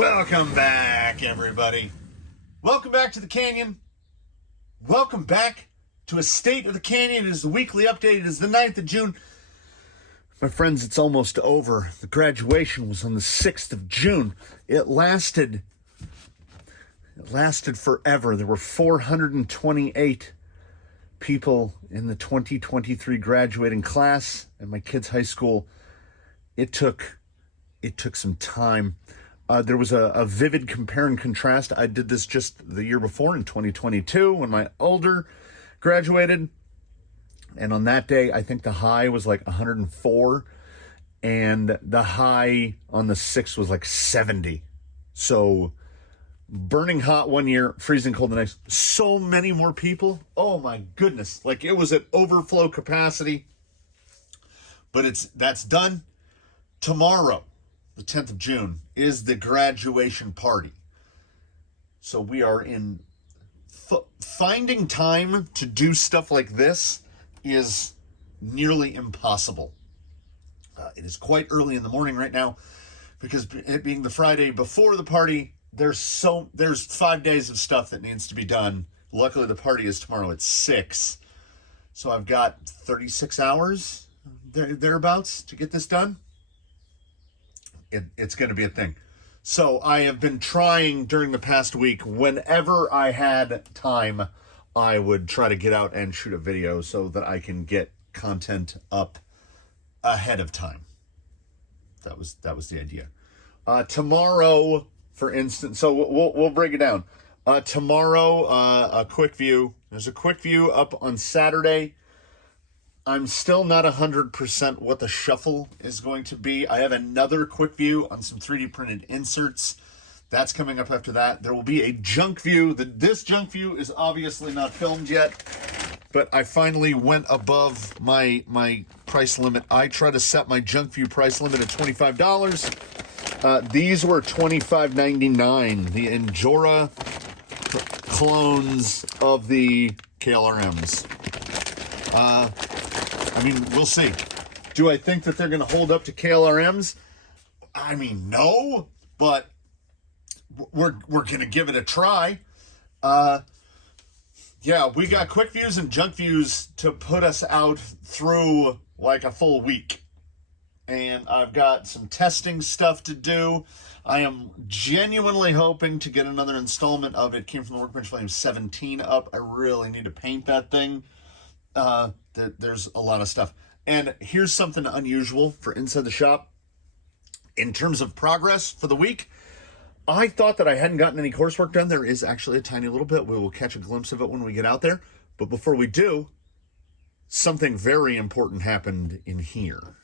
Welcome back, everybody. Welcome back to the Canyon. Welcome back to a State of the Canyon. It is the weekly update. It is the 9th of June. My friends, it's almost over. The graduation was on the 6th of June. It lasted forever. There were 428 people in the 2023 graduating class at my kids' high school. It took some time. There was a vivid compare and contrast. I did this just the year before in 2022 when my older graduated. And on that day, I think the high was like 104. And the high on the 6th was like 70. So burning hot one year, freezing cold the next. So many more people. Oh my goodness. Like it was at overflow capacity. But that's done. Tomorrow, the 10th of June, is the graduation party. So we are in finding time to do stuff like this is nearly impossible. It is quite early in the morning right now because it being the Friday before the party, there's 5 days of stuff that needs to be done. Luckily, the party is tomorrow at 6. So I've got 36 hours thereabouts to get this done. It's going to be a thing. So I have been trying during the past week, whenever I had time, I would try to get out and shoot a video so that I can get content up ahead of time. That was the idea. Tomorrow, for instance, so we'll break it down. Tomorrow, a quick view. There's a quick view up on Saturday. I'm still not 100% what the shuffle is going to be. I have another quick view on some 3D printed inserts. That's coming up after that. There will be a junk view. This junk view is obviously not filmed yet, but I finally went above my price limit. I try to set my junk view price limit at $25. These were $25.99. The Injora clones of the KLRMs. I mean, we'll see. Do I think that they're going to hold up to KLRMs? I mean, no, but we're going to give it a try. Yeah, we got quick views and junk views to put us out through like a full week. And I've got some testing stuff to do. I am genuinely hoping to get another installment of It Came From the Workbench Volume 17 up. I really need to paint that thing. There's a lot of stuff. And here's something unusual for Inside the Shop. In terms of progress for the week, I thought that I hadn't gotten any coursework done. There is actually a tiny little bit. We will catch a glimpse of it when we get out there. But before we do, something very important happened in here.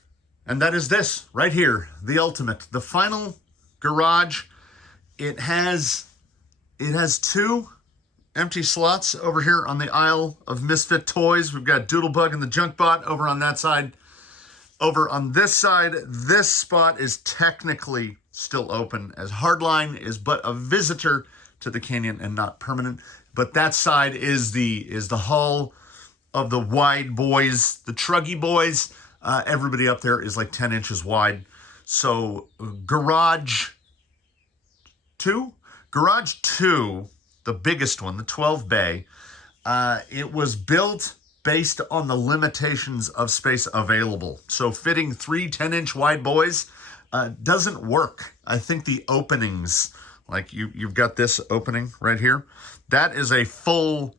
And that is this right here, the ultimate, the final garage. It has 2 empty slots over here on the aisle of Misfit Toys. We've got Doodlebug and the Junkbot over on that side. Over on this side, this spot is technically still open, as Hardline is but a visitor to the canyon and not permanent. But that side is the hull of the wide boys, the Truggy boys. Everybody up there is like 10 inches wide. So Garage 2, the biggest one, the 12 bay, it was built based on the limitations of space available. So fitting 3 10-inch wide boys doesn't work. I think the openings, like you've got this opening right here, that is a full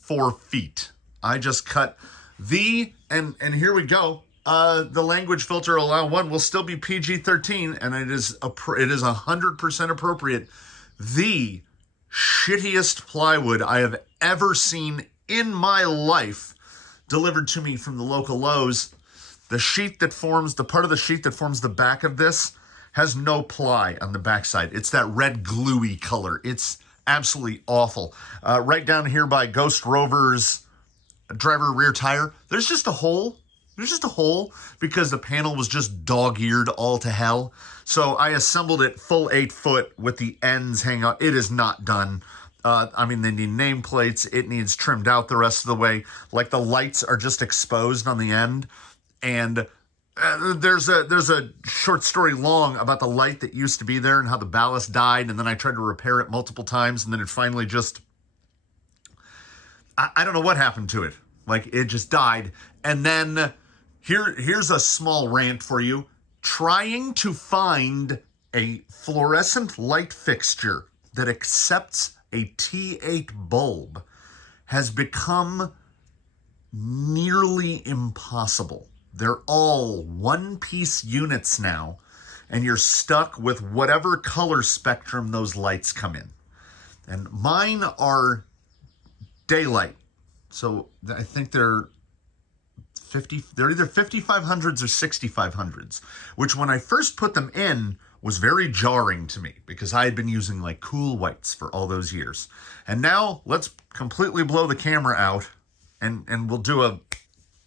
4 feet. I just cut and here we go. The language filter allow 1 will still be PG-13, and it is 100% appropriate. The shittiest plywood I have ever seen in my life delivered to me from the local Lowe's. The part of the sheet that forms the back of this has no ply on the backside. It's that red gluey color. It's absolutely awful. Right down here by Ghost Rover's driver rear tire, there's just a hole. There's just a hole because the panel was just dog-eared all to hell. So I assembled it full 8 foot with the ends hanging out. It is not done. I mean, they need nameplates. It needs trimmed out the rest of the way. Like the lights are just exposed on the end. And there's a short story long about the light that used to be there and how the ballast died, and then I tried to repair it multiple times, and then it finally just, I don't know what happened to it. Like, it just died. And then here's a small rant for you. Trying to find a fluorescent light fixture that accepts a T8 bulb has become nearly impossible. They're all one-piece units now, and you're stuck with whatever color spectrum those lights come in. And mine are daylight. So I think they're either 5500s or 6500s, which when I first put them in was very jarring to me because I had been using like cool whites for all those years. And now let's completely blow the camera out and we'll do a...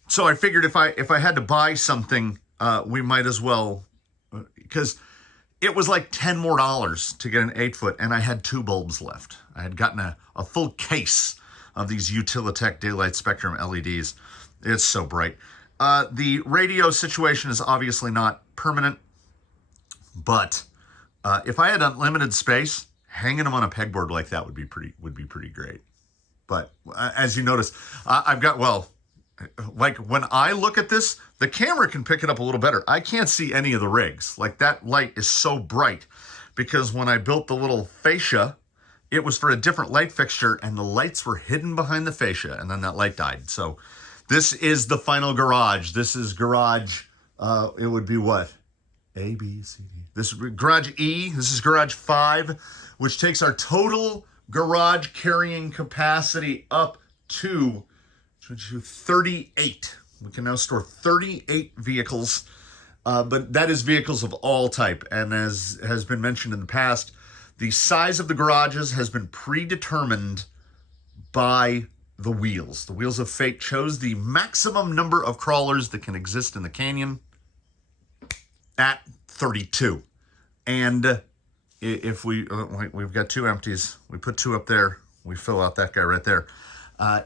So I figured if I had to buy something, we might as well, because it was like $10 more to get an 8-foot, and I had 2 bulbs left. I had gotten a full case of these Utilitech Daylight Spectrum LEDs. It's so bright. The radio situation is obviously not permanent, but if I had unlimited space, hanging them on a pegboard like that would be pretty great. But as you notice, I've got, well, like when I look at this, the camera can pick it up a little better. I can't see any of the rigs. Like that light is so bright because when I built the little fascia, it was for a different light fixture and the lights were hidden behind the fascia and then that light died. So this is the final garage. This is garage, it would be what? A, B, C, D. This is garage E. This is garage 5, which takes our total garage carrying capacity up to 38. We can now store 38 vehicles, but that is vehicles of all type. And as has been mentioned in the past, the size of the garages has been predetermined by the wheels. The Wheels of Fate chose the maximum number of crawlers that can exist in the canyon at 32. And if we've got 2 empties, we put 2 up there, we fill out that guy right there.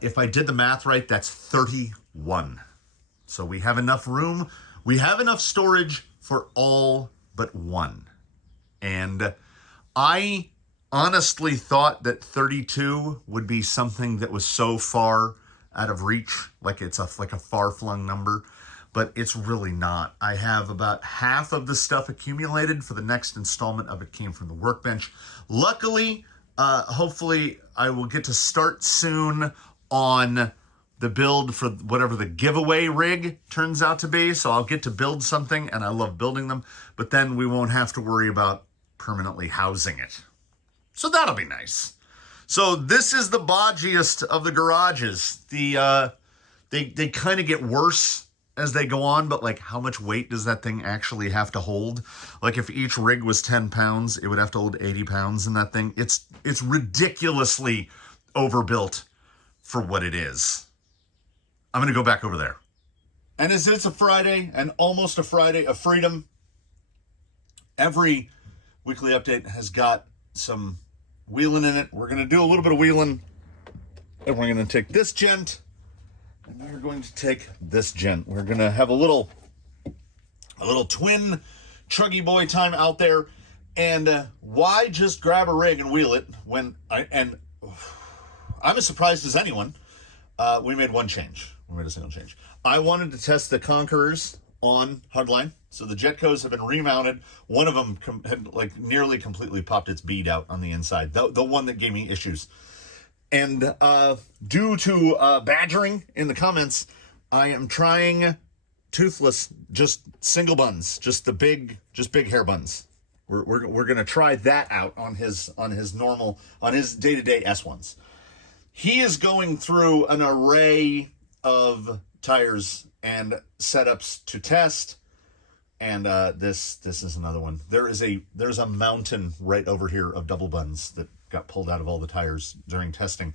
If I did the math right, that's 31. So we have enough room. We have enough storage for all but 1. And I honestly thought that 32 would be something that was so far out of reach, like it's like a far-flung number, but it's really not. I have about half of the stuff accumulated for the next installment of it came from the workbench. Luckily, hopefully I will get to start soon on the build for whatever the giveaway rig turns out to be. So I'll get to build something, and I love building them, but then we won't have to worry about permanently housing it. So that'll be nice. So this is the bodgiest of the garages. They kind of get worse as they go on, but like how much weight does that thing actually have to hold? Like if each rig was 10 pounds, it would have to hold 80 pounds in that thing. It's ridiculously overbuilt for what it is. I'm going to go back over there. And as it's a Friday, and almost a Friday of freedom, every weekly update has got some wheeling in it. We're going to do a little bit of wheeling, and we're going to take this gent, and we're going to take this gent. We're going to have a little twin chuggy boy time out there. And why just grab a rig and wheel it when I'm as surprised as anyone. We made one change. We made a single change. I wanted to test the Conquerors on Hugline. So the Jetcos have been remounted. One of them had like nearly completely popped its bead out on the inside. The one that gave me issues. And due to badgering in the comments, I am trying toothless, just single buns, just big hair buns. We're gonna try that out on his day-to-day S1s. He is going through an array of tires and setups to test, and this is another one. There's a mountain right over here of double buns that got pulled out of all the tires during testing.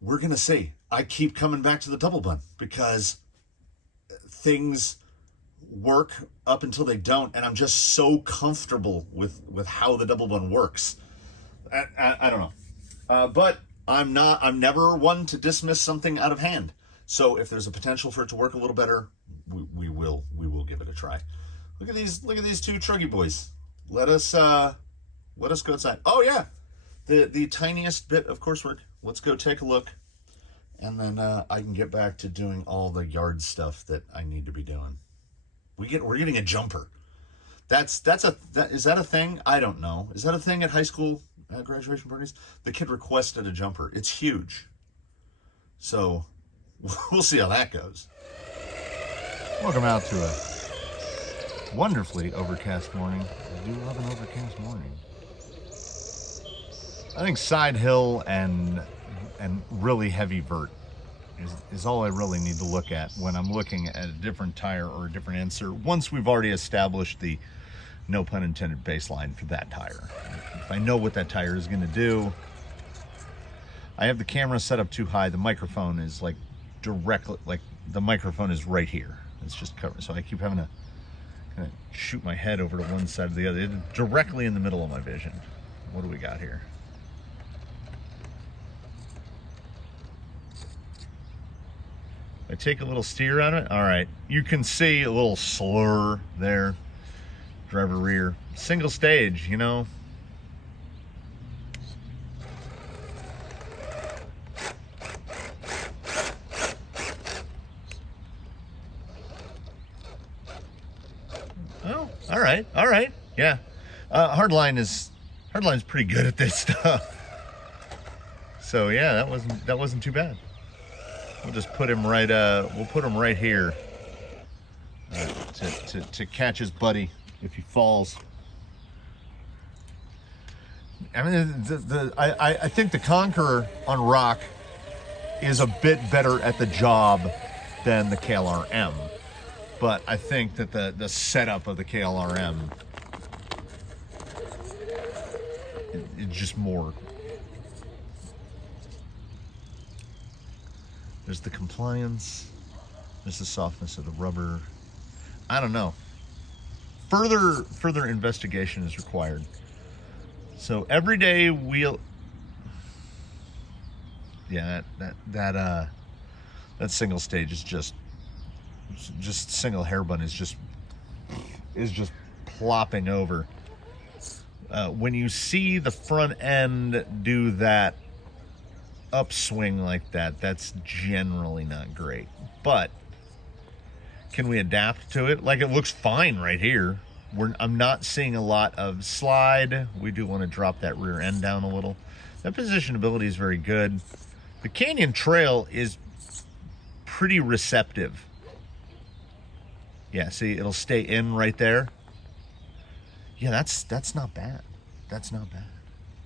We're gonna see. I keep coming back to the double bun because things work up until they don't, and I'm just so comfortable with how the double bun works. I don't know, but I'm never one to dismiss something out of hand. So if there's a potential for it to work a little better, we will give it a try. Look at these two truggy boys. Let us go outside. Oh yeah, the tiniest bit of coursework. Let's go take a look, and then I can get back to doing all the yard stuff that I need to be doing. We're getting a jumper. Is that a thing? I don't know. Is that a thing at high school graduation parties? The kid requested a jumper. It's huge. So we'll see how that goes. Welcome out to a wonderfully overcast morning. I do love an overcast morning. I think side hill and really heavy vert is all I really need to look at when I'm looking at a different tire or a different insert, once we've already established the, no pun intended, baseline for that tire. If I know what that tire is going to do. I have the camera set up too high. The microphone is like directly, like the microphone is right here. It's just covered, so I keep having to kind of shoot my head over to one side or the other. It's directly in the middle of my vision. What do we got here? I take a little steer on it. All right, you can see a little slur there. Driver rear, single stage, you know. Oh, all right, yeah. Hardline's pretty good at this stuff. So yeah, that wasn't too bad. We'll just put him right. We'll put him right here to catch his buddy if he falls. I mean, I think the Conqueror on rock is a bit better at the job than the KLRM, but I think that the setup of the KLRM is just more. There's the compliance. There's the softness of the rubber. I don't know. Further investigation is required. So every day we'll. Yeah, that single stage is just single hair bun is just plopping over. When you see the front end do that upswing like that, that's generally not great. But can we adapt to it? Like, it looks fine right here. I'm not seeing a lot of slide. We do want to drop that rear end down a little. That positionability is very good. The Canyon Trail is pretty receptive. Yeah, see, it'll stay in right there. Yeah, that's not bad. That's not bad.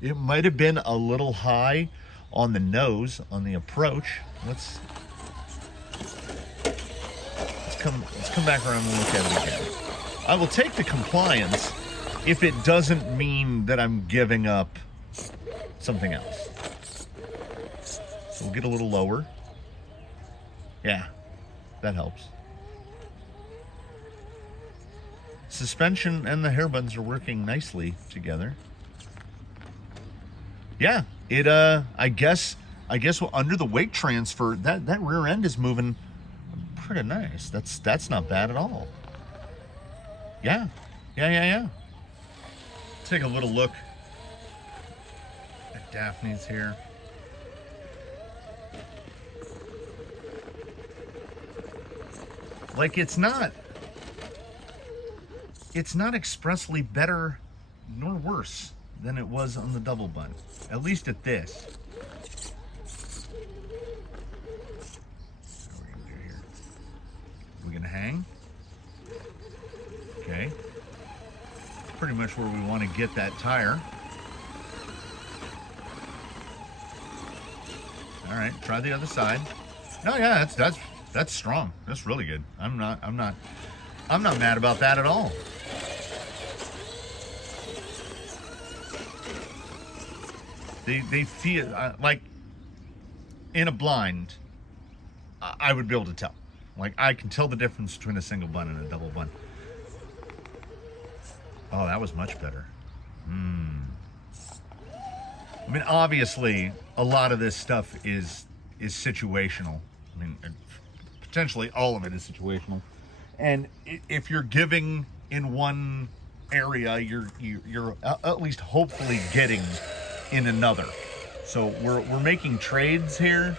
It might have been a little high on the nose, on the approach. Let's come back around and look at it again. I will take the compliance if it doesn't mean that I'm giving up something else. So we'll get a little lower. Yeah, that helps. Suspension and the hair buns are working nicely together. Yeah, it I guess under the weight transfer, that rear end is moving pretty nice. That's not bad at all. Yeah. Take a little look at Daphne's here. Like, it's not expressly better nor worse than it was on the double bun, at least at this. What are we gonna do here? We're gonna hang. Okay. Pretty much where we want to get that tire. All right, try the other side. Oh yeah, that's strong. That's really good. I'm not mad about that at all. They feel like in a blind, I would be able to tell. Like, I can tell the difference between a single bun and a double bun. Oh, that was much better. I mean, obviously, a lot of this stuff is situational. I mean, potentially all of it is situational. And if you're giving in one area, you're at least hopefully getting in another. So we're making trades here.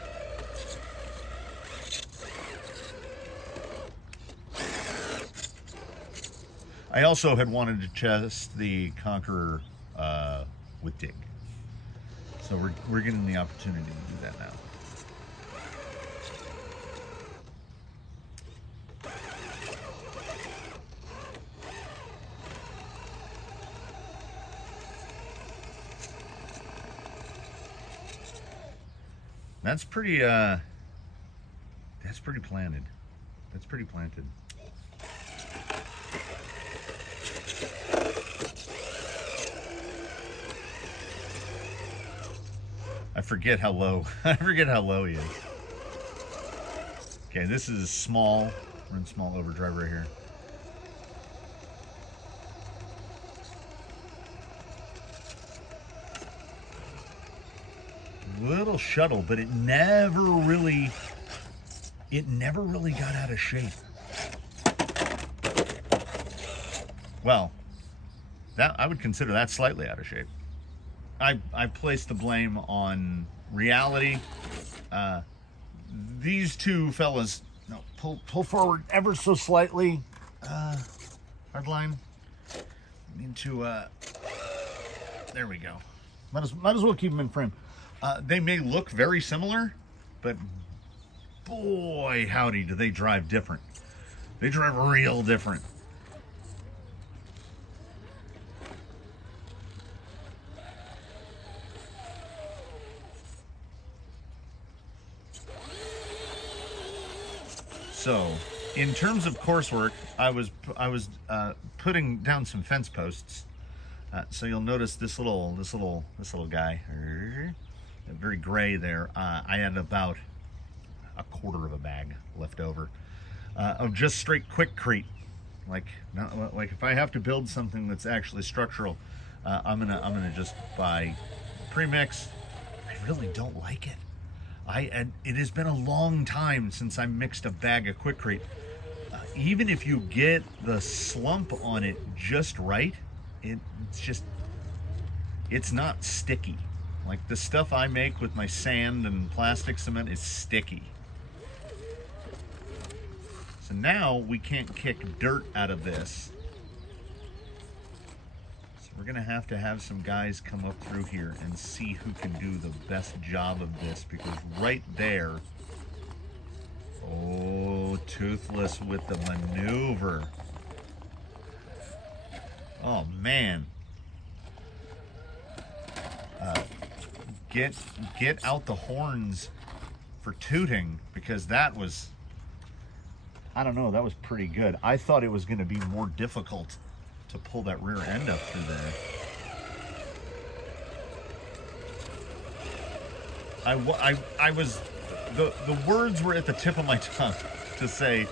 I also had wanted to test the Conqueror with dig. So we're getting the opportunity to do that now. That's pretty planted. That's pretty planted. I forget how low. I forget how low he is. Okay, this is small. We're in small overdrive right here. Little shuttle, but it never really got out of shape. Well, that I would consider that slightly out of shape. I place the blame on reality. These two fellas, no, pull forward ever so slightly. Hardline. Need to. There we go. Might as well keep them in frame. They may look very similar, but boy, howdy, do they drive different. They drive real different. So, in terms of coursework, I was putting down some fence posts. So you'll notice this little guy, very gray there. I had about a quarter of a bag left over of just straight quickcrete. Like if I have to build something that's actually structural, I'm gonna just buy premix. I really don't like it. It has been a long time since I mixed a bag of quickcrete. Even if you get the slump on it just right, it's not sticky. Like the stuff I make with my sand and plastic cement is sticky. So now we can't kick dirt out of this. So we're gonna have to have some guys come up through here and see who can do the best job of this, because right there, oh, Toothless with the maneuver. Oh man. Get out the horns for tooting, because that was, I don't know, that was pretty good. I thought it was going to be more difficult to pull that rear end up through there. I was, the words were at the tip of my tongue to say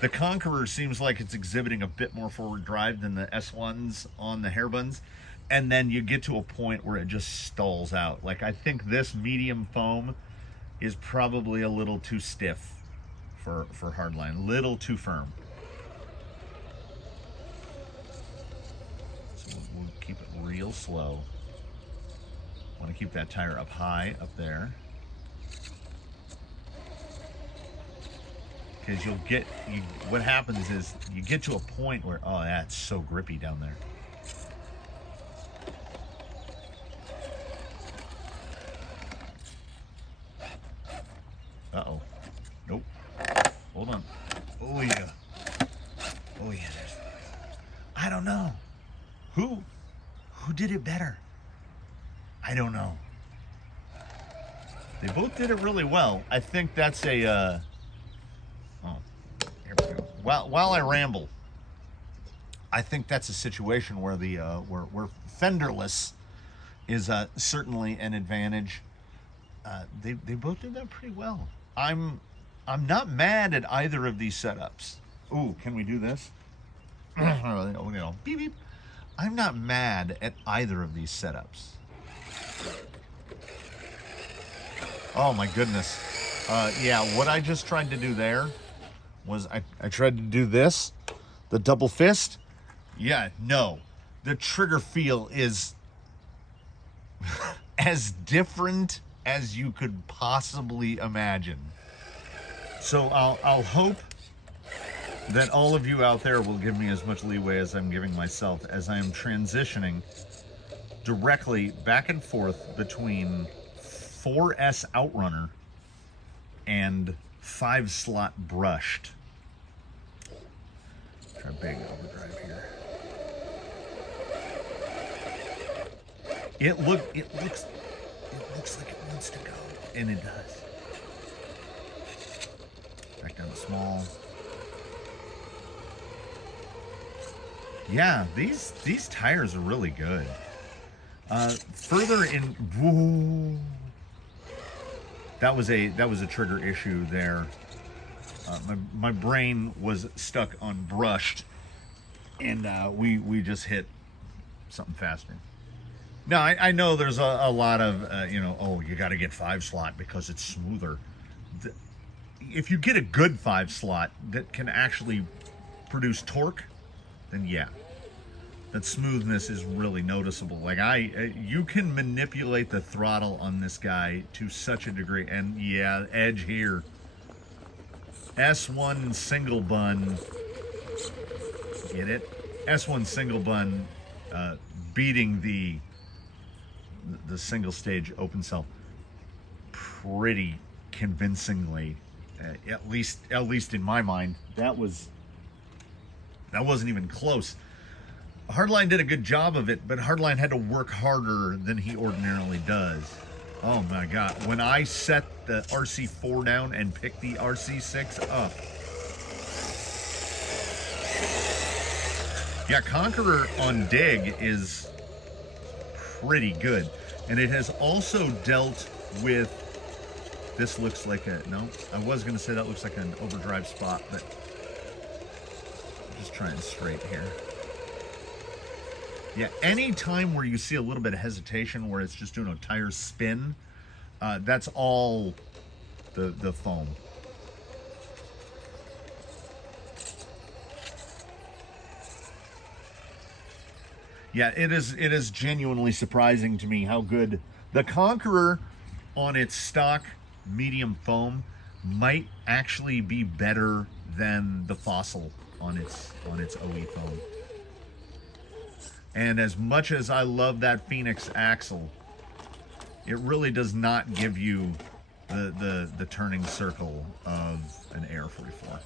the Conqueror seems like it's exhibiting a bit more forward drive than the S1s on the hairbuns. And then you get to a point where it just stalls out. Like, I think this medium foam is probably a little too stiff for hardline, little too firm. So we'll keep it real slow. Want to keep that tire up high up there, because what happens is you get to a point where, oh, that's so grippy down there. Uh-oh. Nope. Hold on. Oh, yeah. Oh, yeah. I don't know. Who did it better? I don't know. They both did it really well. I think that's a... oh, here we go. While I ramble, I think that's a situation where the where fenderless is certainly an advantage. They both did that pretty well. I'm not mad at either of these setups. Ooh, can we do this? Beep beep. I'm not mad at either of these setups. Oh my goodness. Yeah, what I just tried to do there was I tried to do this, the double fist. Yeah, no. The trigger feel is as different as you could possibly imagine. So I'll hope that all of you out there will give me as much leeway as I'm giving myself as I am transitioning directly back and forth between 4S Outrunner and 5-slot brushed. Try big overdrive here. It looks like it wants to go, and it does. Back down to small. Yeah, these tires are really good. Further in, whoa, that was a trigger issue there. My brain was stuck on brushed, and we just hit something faster. Now I know there's a lot of oh, you got to get 5-slot because it's smoother. If you get a good 5-slot that can actually produce torque, then yeah, that smoothness is really noticeable. Like you can manipulate the throttle on this guy to such a degree, and yeah, edge here. S1 single bun, get it? S1 single bun beating the single stage open cell pretty convincingly, at least in my mind. That wasn't even close. Hardline did a good job of it, but Hardline had to work harder than he ordinarily does. Oh my God. When I set the RC4 down and picked the RC6 up. Yeah, Conqueror on dig is pretty good. And it has also dealt with, this looks like no, I was going to say that looks like an overdrive spot, but I'm just trying straight here. Yeah, any time where you see a little bit of hesitation where it's just doing a tire spin, that's all the foam. Yeah, it is genuinely surprising to me how good the Conqueror on its stock medium foam might actually be better than the Fossil on its OE foam. And as much as I love that Phoenix axle, it really does not give you the turning circle of an AR-44.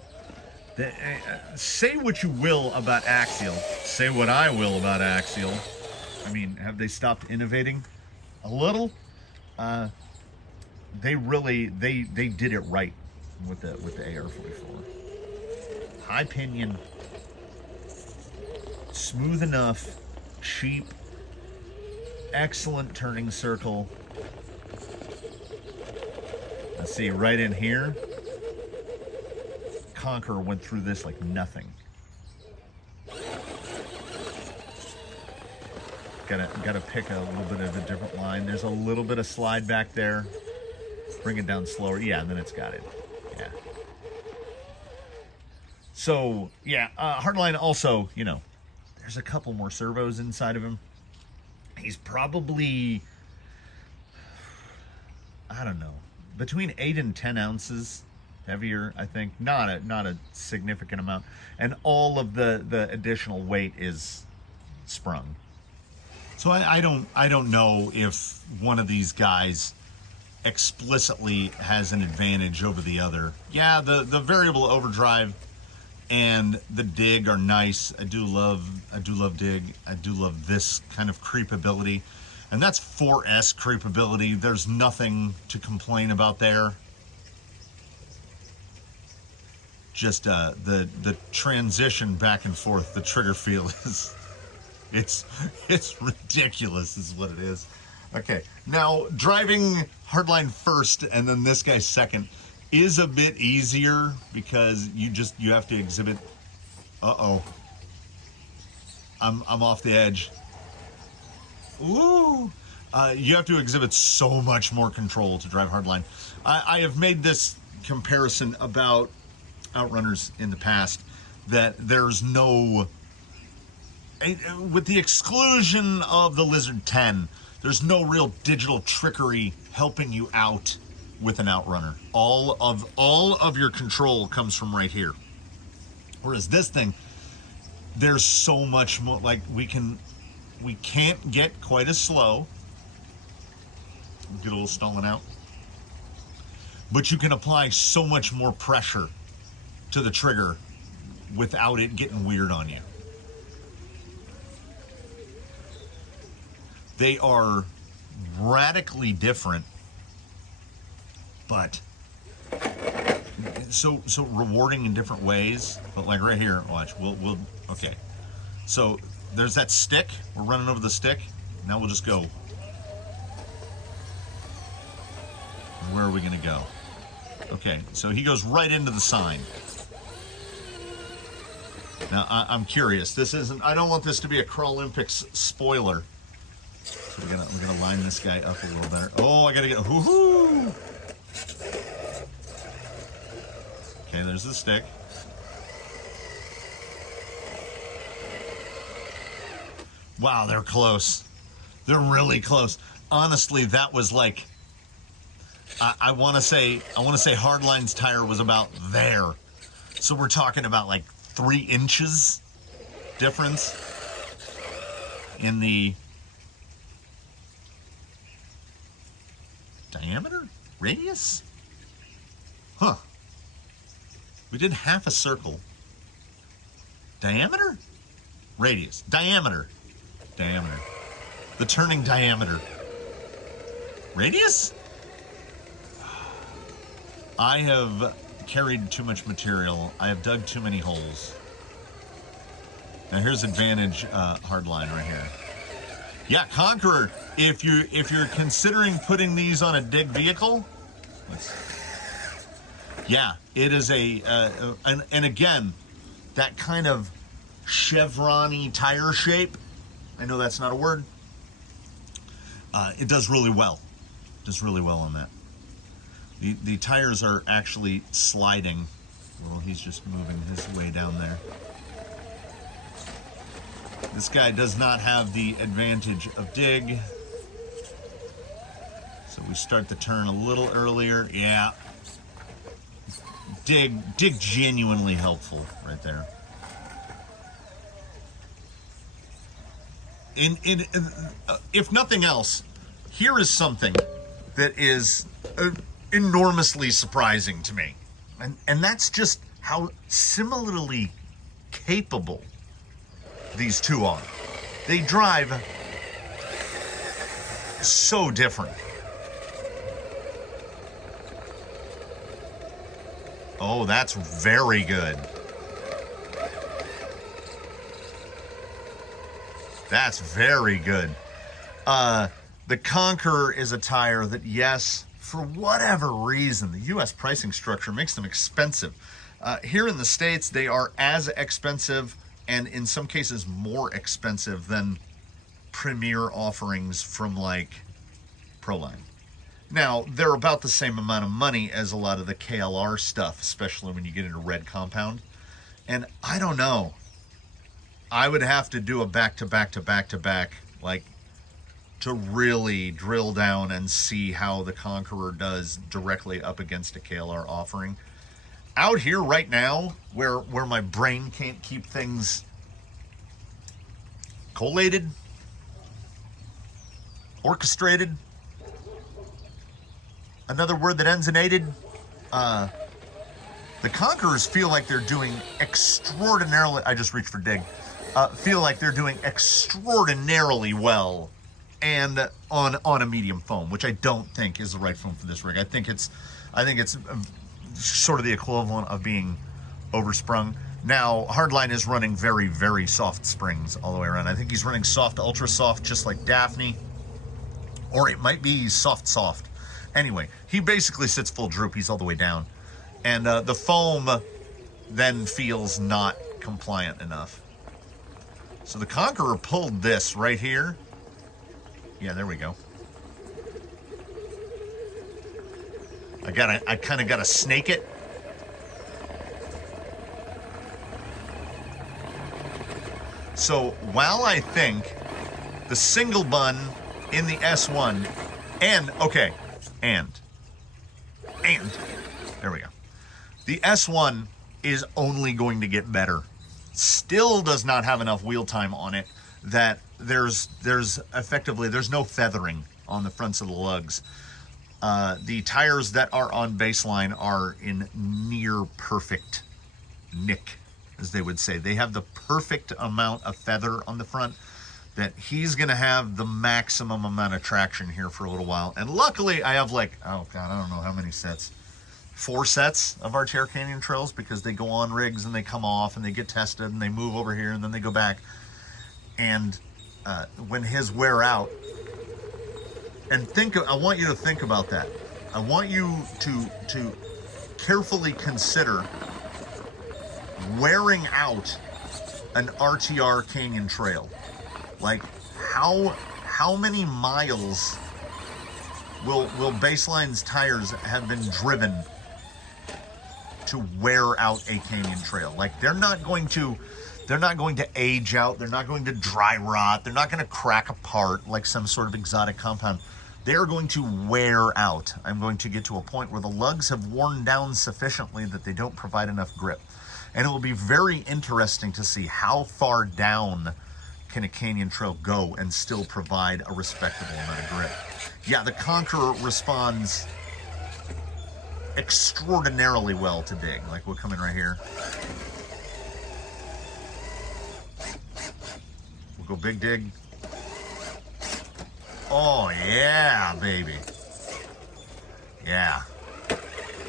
Say what you will about Axial. Say what I will about Axial. I mean, have they stopped innovating? A little. They did it right with the AR-44. High pinion, smooth enough, cheap, excellent turning circle. Let's see, right in here, Conqueror went through this like nothing. Gotta pick a little bit of a different line. There's a little bit of slide back there. Bring it down slower. Yeah, and then it's got it. Yeah. So, yeah, Hardline also, there's a couple more servos inside of him. He's probably, I don't know, between 8 and 10 ounces heavier, I think. Not a significant amount. And all of the additional weight is sprung. So I don't know if one of these guys explicitly has an advantage over the other. Yeah, the variable overdrive and the dig are nice. I do love dig. I do love this kind of creepability. And that's 4S creepability. There's nothing to complain about there. Just the transition back and forth, the trigger feel is it's ridiculous is what it is. Okay, now driving Hardline first and then this guy second is a bit easier because you have to exhibit. I'm off the edge. Ooh. You have to exhibit so much more control to drive Hardline. I have made this comparison about Outrunners in the past that there's no, with the exclusion of the Lizard 10, there's no real digital trickery helping you out with an Outrunner. All of your control comes from right here. Whereas this thing, there's so much more. Like we can't get quite as slow. Get a little stalling out. But you can apply so much more pressure to the trigger without it getting weird on you. They are radically different, but so rewarding in different ways. But like right here, watch, we'll okay. So there's that stick. We're running over the stick. Now we'll just go. Where are we gonna go? Okay, so he goes right into the sign. Now I'm curious. This isn't. I don't want this to be a Crawlympics spoiler. So we're gonna line this guy up a little better. Oh, I gotta get. Woohoo! Okay, there's the stick. Wow, they're close. They're really close. Honestly, that was like. I want to say Hardline's tire was about there. So we're talking about like 3 inches difference in the diameter? Radius? Huh. We did half a circle. Diameter? Radius. Diameter. Diameter. The turning diameter. Radius? I have carried too much material. I have dug too many holes. Now here's advantage hardline right here. Yeah, Conqueror. If you're considering putting these on a dig vehicle, yeah, it is and again, that kind of chevron-y tire shape. I know that's not a word. It does really well. It does really well on that. The tires are actually sliding. Well, he's just moving his way down there. This guy does not have the advantage of dig. So we start the turn a little earlier. Yeah. Dig genuinely helpful right there. If nothing else, here is something that is enormously surprising to me. And that's just how similarly capable these two are. They drive so different. Oh, that's very good. That's very good. The Conqueror is a tire that, yes, for whatever reason, the U.S. pricing structure makes them expensive. Here in the States, they are as expensive and in some cases more expensive than premier offerings from like Proline. Now, they're about the same amount of money as a lot of the KLR stuff, especially when you get into red compound. And I don't know. I would have to do a back-to-back, like, to really drill down and see how the Conqueror does directly up against a KLR offering. Out here right now, where my brain can't keep things collated, orchestrated, another word that ends in aided, the Conquerors feel like they're doing extraordinarily, I just reached for dig, feel like they're doing extraordinarily well and on a medium foam, which I don't think is the right foam for this rig. I think it's sort of the equivalent of being oversprung. Now, Hardline is running very, very soft springs all the way around. I think he's running soft, ultra soft, just like Daphne, or it might be soft. Anyway, he basically sits full droop. He's all the way down. And the foam then feels not compliant enough. So the Conqueror pulled this right here. Yeah, there we go. I kind of gotta snake it. So while I think the single bun in the S1 and there we go. The S1 is only going to get better. Still does not have enough wheel time on it that there's no feathering on the fronts of the lugs. The tires that are on baseline are in near perfect nick, as they would say. They have the perfect amount of feather on the front that he's going to have the maximum amount of traction here for a little while. And luckily I have like, oh God, I don't know how many sets. 4 sets of RTR Canyon trails, because they go on rigs and they come off and they get tested and they move over here and then they go back. And when his wear out, and I want you to think about that. I want you to carefully consider wearing out an RTR Canyon trail. Like how many miles will Baseline's tires have been driven to wear out a canyon trail? Like they're not going to age out, they're not going to dry rot, they're not going to crack apart like some sort of exotic compound. They're going to wear out. I'm going to get to a point where the lugs have worn down sufficiently that they don't provide enough grip. And it will be very interesting to see how far down can a canyon trail go and still provide a respectable amount of grip. Yeah, the Conqueror responds extraordinarily well to dig. Like we'll come in right here. We'll go big dig. Oh yeah, baby. Yeah.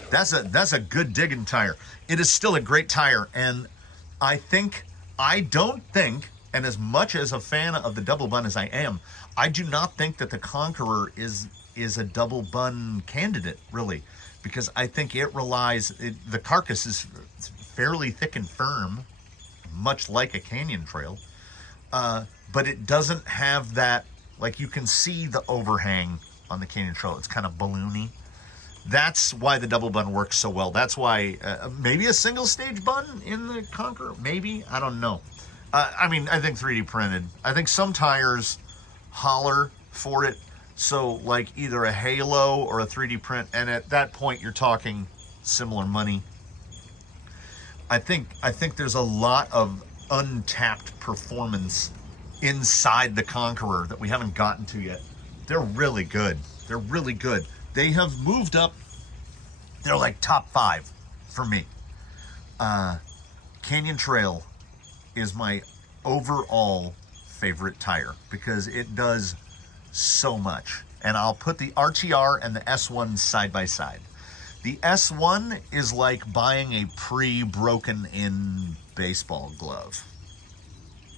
That's a good digging tire. It is still a great tire, and I don't think, and as much as a fan of the double bun as I am, I do not think that the Conqueror is a double bun candidate, really, because I think the carcass is fairly thick and firm, much like a canyon trail, but it doesn't have that, like you can see the overhang on the canyon trail. It's kind of balloony. That's why the double bun works so well. That's why maybe a single stage bun in the Conqueror, maybe, I don't know. I mean, I think 3D printed. I think some tires holler for it. So like either a halo or a 3D print. And at that point, you're talking similar money. I think there's a lot of untapped performance inside the Conqueror that we haven't gotten to yet. They're really good. They're really good. They have moved up. They're like top 5 for me. Canyon Trail is my overall favorite tire because it does so much. And I'll put the RTR and the S1 side by side. The S1 is like buying a pre-broken in baseball glove.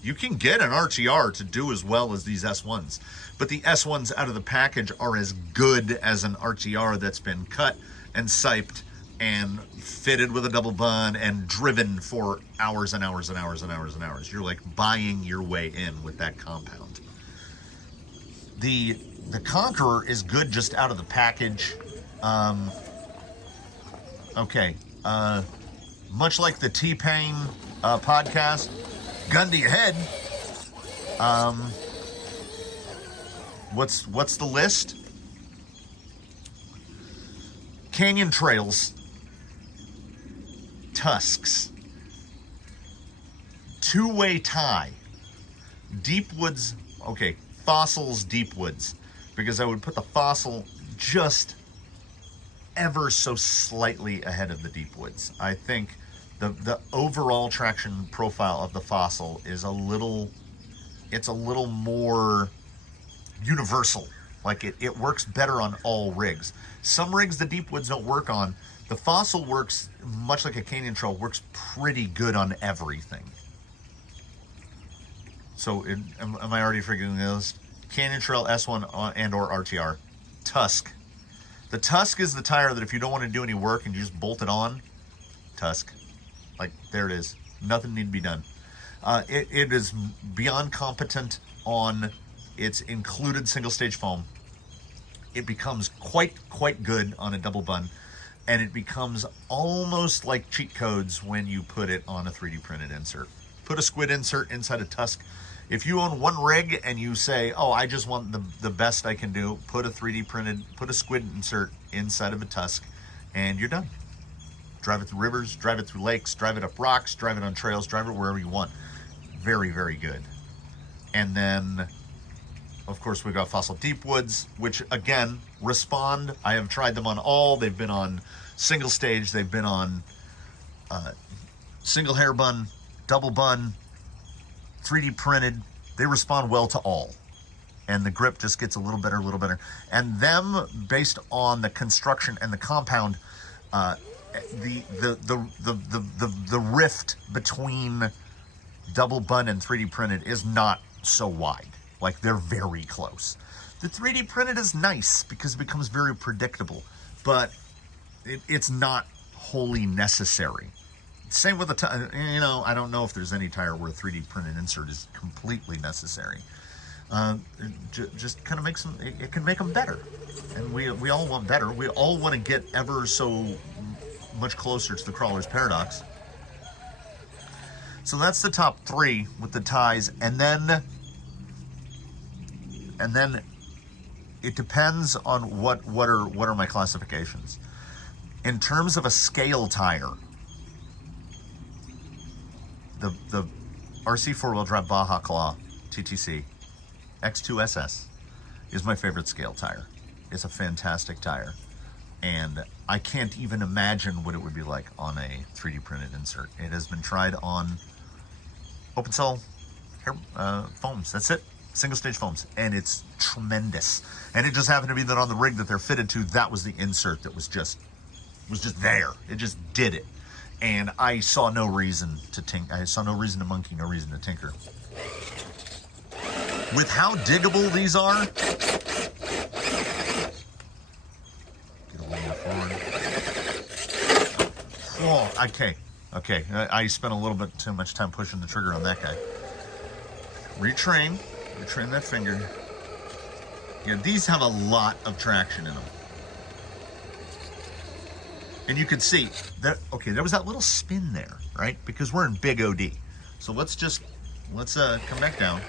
You can get an RTR to do as well as these S1s, but the S1s out of the package are as good as an RTR that's been cut and siped and fitted with a double bun and driven for hours and hours and hours and hours and hours. You're like buying your way in with that compound. The Conqueror is good just out of the package. Much like the T-Pain podcast, gun to your head. What's the list? Canyon trails, tusks, two-way tie, deep woods. Okay, fossils, deep woods, because I would put the fossil just ever so slightly ahead of the deep woods. I think the overall traction profile of the fossil is a little more universal. Like it works better on all rigs. Some rigs the deep woods don't work on. The fossil works much like a canyon trail, works pretty good on everything. So am I already forgetting the list? Canyon Trail, S1 and or RTR. Tusk. The Tusk is the tire that if you don't want to do any work and you just bolt it on, Tusk. Like, there it is. Nothing need to be done. It is beyond competent on its included single stage foam. It becomes quite good on a double bun, and it becomes almost like cheat codes when you put it on a 3D printed insert. put a squid insert inside a tusk. If you own one rig and you say, oh, I just want the best I can do, put a squid insert inside of a tusk, and you're done. Drive it through rivers, drive it through lakes, drive it up rocks, drive it on trails, drive it wherever you want. Very, very good. And then, of course, we've got Fossil Deep Woods, which, again, respond. I have tried them on all. They've been on single stage. They've been on single hair bun, double bun, 3D printed. They respond well to all. And the grip just gets a little better, a little better. And them, based on the construction and the compound, the rift between double bun and 3D printed is not so wide. Like, they're very close. The 3D printed is nice because it becomes very predictable, but it's not wholly necessary. Same with the tire. You know, I don't know if there's any tire where a 3D printed insert is completely necessary. Just kind of makes them, it can make them better. And we all want better. We all want to get ever so much closer to the crawler's paradox. So that's the top three with the ties. And then it depends on what are my classifications. In terms of a scale tire, the RC 4-wheel drive Baja Claw TTC X2SS is my favorite scale tire. It's a fantastic tire, and I can't even imagine what it would be like on a 3D printed insert. It has been tried on open cell foams. That's it. Single stage foams, and it's tremendous. And it just happened to be that on the rig that they're fitted to, that was the insert that was just there. It just did it. And I saw no reason to I saw no reason to monkey, no reason to tinker. With how diggable these are, get a little more forward. Oh, okay. I spent a little bit too much time pushing the trigger on that guy. Retrain that finger. Yeah, these have a lot of traction in them. And you can see that, okay, there was that little spin there, right? Because we're in big OD. So let's come back down.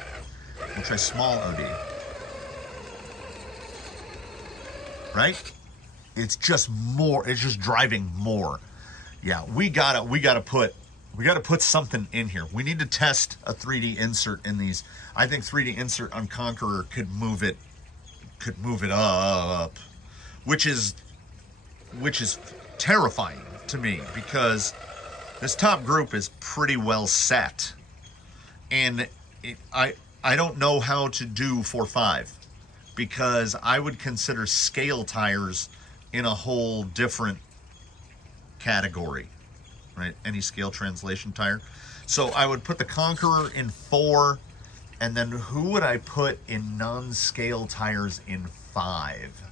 We'll try small OD. Right? It's just more, it's just driving more. Yeah, we gotta put something in here. We need to test a 3D insert in these. I think 3D insert on Conqueror could move it up, which is terrifying to me, because this top group is pretty well set, and I don't know how to do 4.5, because I would consider scale tires in a whole different category, right? Any scale translation tire. So I would put the Conqueror in 4, and then who would I put in non-scale tires in 5?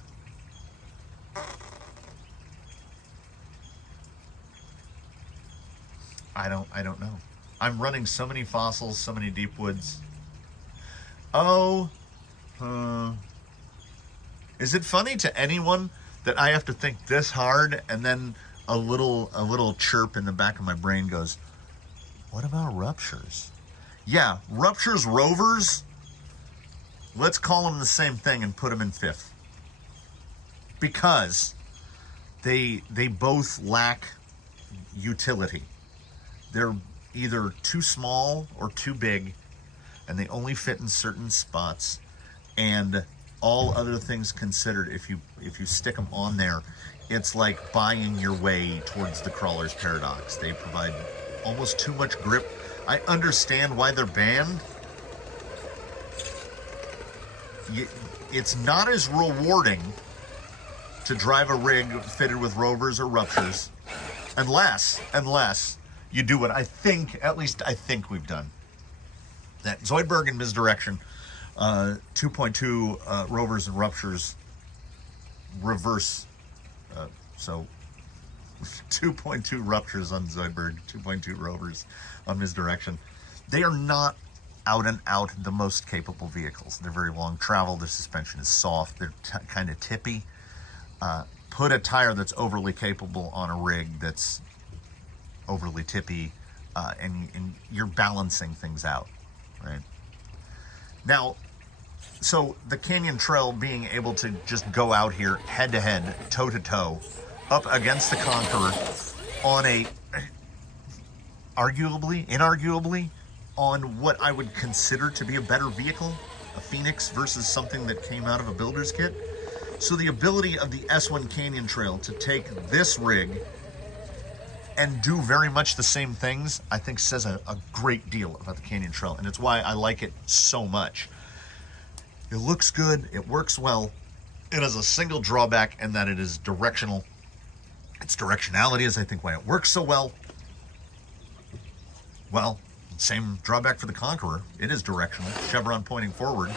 I don't know. I'm running so many fossils, so many deep woods. Is it funny to anyone that I have to think this hard, and then a little chirp in the back of my brain goes, what about Ruptures? Yeah, Ruptures Rovers, let's call them the same thing and put them in 5th. Because they both lack utility. They're either too small or too big, and they only fit in certain spots. And all other things considered, if you stick them on there, it's like buying your way towards the crawler's paradox. They provide almost too much grip. I understand why they're banned. It's not as rewarding to drive a rig fitted with Rovers or Ruptures, unless you do what I think we've done. That Zoidberg and Misdirection, 2.2 Rovers and Ruptures reverse. So 2.2 Ruptures on Zoidberg, 2.2 Rovers on Misdirection. They are not out and out the most capable vehicles. They're very long travel. Their suspension is soft. They're kind of tippy. Put a tire that's overly capable on a rig that's overly tippy, and you're balancing things out, right? Now, so the Canyon Trail being able to just go out here head to head, toe to toe, up against the Conqueror on a inarguably, on what I would consider to be a better vehicle, a Phoenix versus something that came out of a builder's kit. So the ability of the S1 Canyon Trail to take this rig and do very much the same things, I think says a great deal about the Canyon Trail, and it's why I like it so much. It looks good, it works well, it has a single drawback in that it is directional. Its directionality is, I think, why it works so well. Well, same drawback for the Conqueror. It is directional, chevron pointing forward.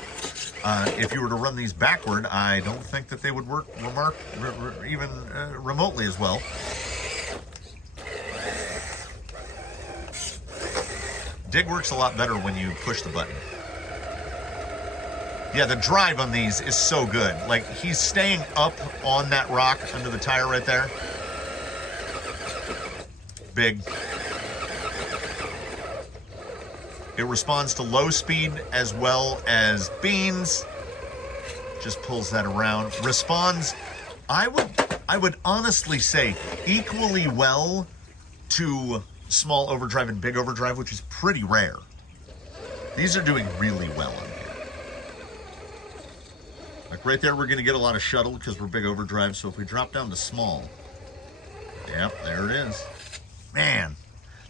If you were to run these backward, I don't think that they would work even remotely as well. Dig works a lot better when you push the button. Yeah, the drive on these is so good. Like, he's staying up on that rock under the tire right there. Big. It responds to low speed as well as beans. Just pulls that around. Responds, I would honestly say, equally well to small overdrive and big overdrive, which is pretty rare. These are doing really well on here. Like right there, we're going to get a lot of shuttle because we're big overdrive. So if we drop down to small, yep, there it is. Man,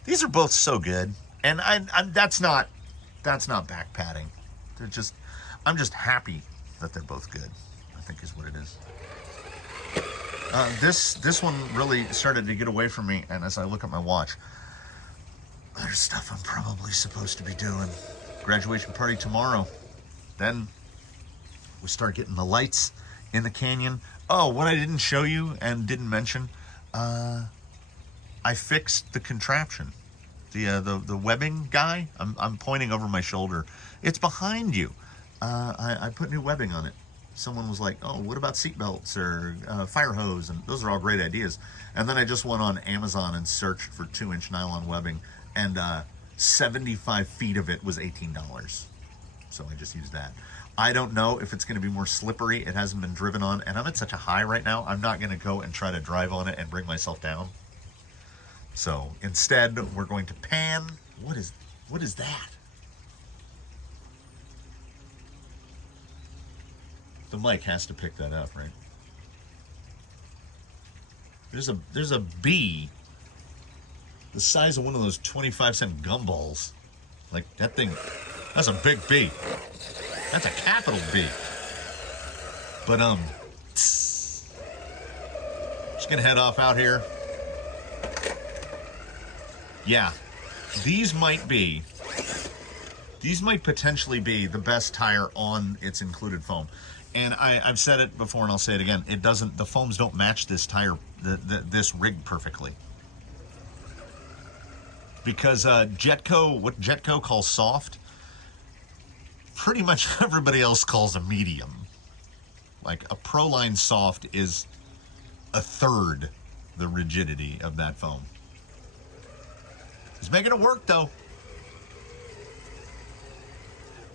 these are both so good. And that's not back padding. They're just, I'm just happy that they're both good, I think is what it is. This one really started to get away from me, and as I look at my watch, there's stuff I'm probably supposed to be doing. Graduation party tomorrow. Then we start getting the lights in the canyon. Oh, what I didn't show you and didn't mention, I fixed the contraption. The webbing guy, I'm pointing over my shoulder. It's behind you. I put new webbing on it. Someone was like, oh, what about seatbelts or fire hose? And those are all great ideas. And then I just went on Amazon and searched for 2-inch nylon webbing, and 75 feet of it was $18. So I just used that. I don't know if it's going to be more slippery. It hasn't been driven on, and I'm at such a high right now, I'm not going to go and try to drive on it and bring myself down. So instead, we're going to pan. What is that? The mic has to pick that up, right? There's a bee the size of one of those 25-cent gumballs. Like that thing, that's a big bee. That's a capital B. But just gonna head off out here. Yeah, these might potentially be the best tire on its included foam. And I've said it before and I'll say it again. The foams don't match this tire, this rig perfectly. Because what Jetco calls soft, pretty much everybody else calls a medium. Like a Proline soft is a third the rigidity of that foam. He's making it work though.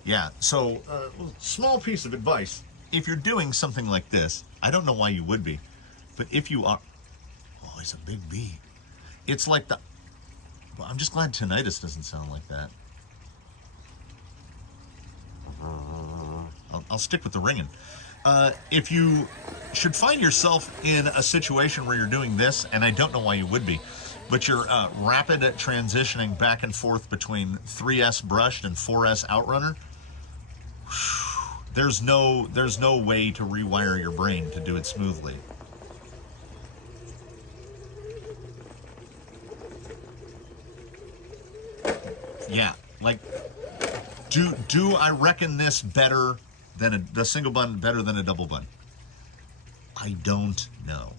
Yeah, so small piece of advice. If you're doing something like this, I don't know why you would be, but if you are, oh, it's a big bee. It's like well, I'm just glad tinnitus doesn't sound like that. I'll stick with the ringing. If you should find yourself in a situation where you're doing this, and I don't know why you would be, but you're rapid at transitioning back and forth between 3S brushed and 4S outrunner, there's no way to rewire your brain to do it smoothly. Yeah, like, do I reckon this better than the single bun better than a double bun? I don't know.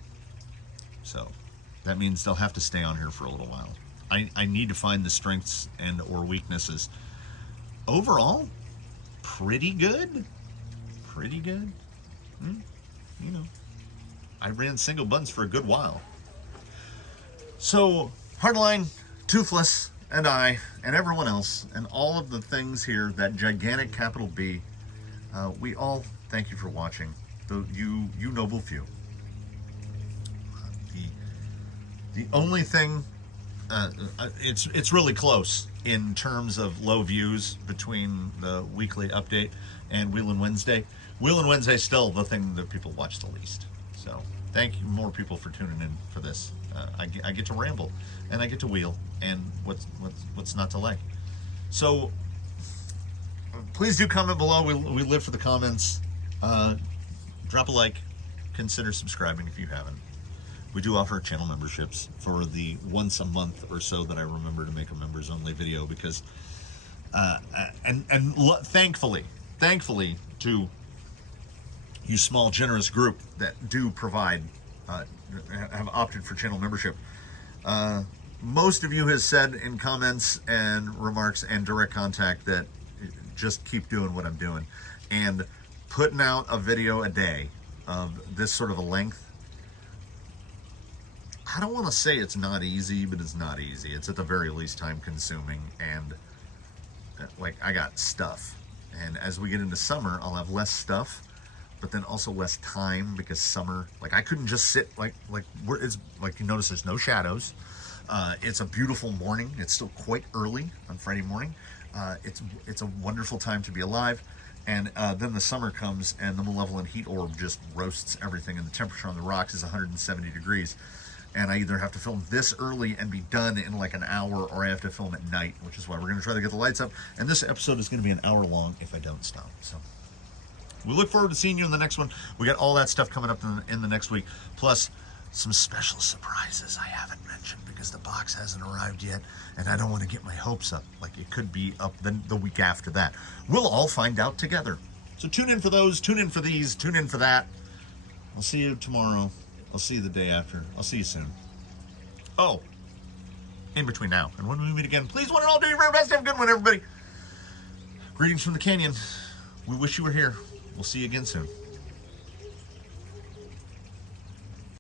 So that means they'll have to stay on here for a little while. I need to find the strengths and or weaknesses. Overall, pretty good. Pretty good. You know, I ran single buns for a good while. So, hardline, toothless, and I and everyone else and all of the things here, that gigantic capital B, we all thank you for watching. You noble few. The only thing, it's really close in terms of low views between the weekly update and Wheel and Wednesday. Wheel and Wednesday is still the thing that people watch the least. So thank you more people for tuning in for this. I get to ramble and I get to wheel, and what's not to like. So please do comment below. We live for the comments. Drop a like, consider subscribing if you haven't. We do offer channel memberships for the once a month or so that I remember to make a members only video, because thankfully to you small generous group that do provide have opted for channel membership, most of you has said in comments and remarks and direct contact that just keep doing what I'm doing, and putting out a video a day of this sort of a length. I don't want to say it's not easy, but it's not easy. It's at the very least time consuming, and like, I got stuff, and as we get into summer I'll have less stuff, but then also less time, because summer, like, I couldn't just sit it's like, you notice there's no shadows. It's a beautiful morning. It's still quite early on Friday morning. It's a wonderful time to be alive. And then the summer comes and the malevolent heat orb just roasts everything, and the temperature on the rocks is 170 degrees. And I either have to film this early and be done in like an hour, or I have to film at night, which is why we're going to try to get the lights up. And this episode is going to be an hour long if I don't stop. So we look forward to seeing you in the next one. We got all that stuff coming up in the next week, plus some special surprises I haven't mentioned because the box hasn't arrived yet, and I don't want to get my hopes up. Like, it could be up the week after that. We'll all find out together. So tune in for those, tune in for these, tune in for that. I'll see you tomorrow. I'll see you the day after. I'll see you soon. Oh, in between now and when we meet again, please, one and all, do your very best. Have a good one, everybody. Greetings from the canyon. We wish you were here. We'll see you again soon.